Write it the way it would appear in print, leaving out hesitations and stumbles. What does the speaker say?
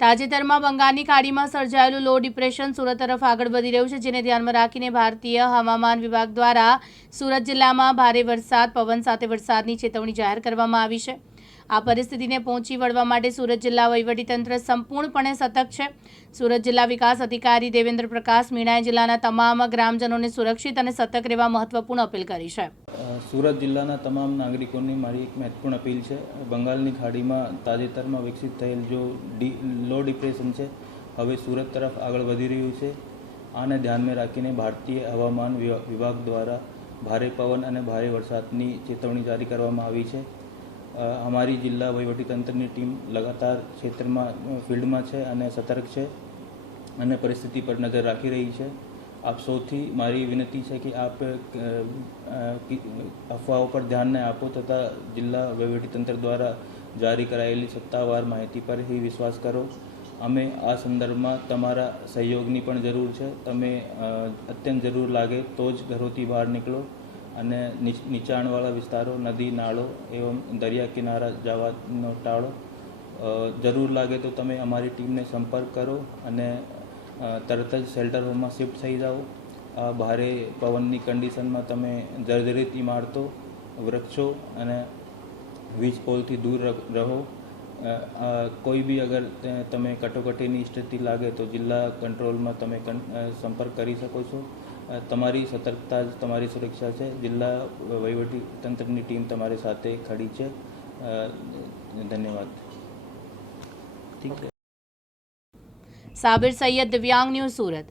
તાજેતરમાં બંગાળની ખાડીમાં સર્જાયેલું લો ડિપ્રેશન સુરત તરફ આગળ વધી રહ્યું છે, જેને ધ્યાનમાં રાખીને ભારતીય હવામાન વિભાગ દ્વારા સુરત જિલ્લામાં ભારે વરસાદ, પવન સાથે વરસાદની ચેતવણી જાહેર કરવામાં આવી છે। આ પરિસ્થિતિને પહોંચી વળવા માટે સુરત જિલ્લા વહીવટીતંત્ર સંપૂર્ણપણે સતર્ક છે। સુરત જિલ્લા વિકાસ અધિકારી દેવેન્દ્ર પ્રકાશ મીણાએ જિલ્લાના તમામ ગ્રામજનોને સુરક્ષિત અને સતર્ક રહેવા મહત્વપૂર્ણ અપીલ કરી છે। સુરત જિલ્લાના તમામ નાગરિકોની મારી એક મહત્વપૂર્ણ અપીલ છે। બંગાળની ખાડીમાં તાજેતરમાં વિકસિત થયેલ જો લો ડિપ્રેશન છે, હવે સુરત તરફ આગળ વધી રહ્યું છે। આને ધ્યાનમાં રાખીને ભારતીય હવામાન વિભાગ દ્વારા ભારે પવન અને ભારે વરસાદની ચેતવણી જારી કરવામાં આવી છે। हमारी जिला वहीवटीतंत्रनी टीम लगातार क्षेत्र में फील्ड में है और सतर्क है और परिस्थिति पर नजर राखी रही है। आप सौथी मारी विनती है कि आप अफवाओं पर ध्यान न आपो तथा जिला वहीवटीतंत्र द्वारा जारी करायेली सत्तावार माहिती पर ही विश्वास करो। अमे आ संदर्भ में तमारा सहयोगनी पण जरूर है। तमे अत्यंत जरूर लगे तो ज घरों बहार निकलो અને નીચાણવાળા વિસ્તારો, નદી, નાળો એવं દરિયા કિનારા જવાનો ટાળો। જરૂર લાગે તો તમે અમારી ટીમને સંપર્ક કરો અને તરત જ શેલ્ટર હોમમાં શિફ્ટ થઈ જાઓ। આ ભારે પવનની કન્ડિશનમાં તમે જર્જરિત ઇમારતો, વૃક્ષો અને વીજ પોલથી દૂર રહો। કોઈ બી અગર તમે કટોકટીની સ્થિતિ લાગે તો જિલ્લા કંટ્રોલમાં તમે સંપર્ક કરી શકો છો। તમારી સતર્કતા જ તમારી સુરક્ષા છે। જિલ્લા વહીવટી તંત્રની ટીમ તમારી સાથે ખડી છે। ધન્યવાદ। સાબિર સૈયદ, દિવ્યાંગ ન્યૂઝ, સુરત।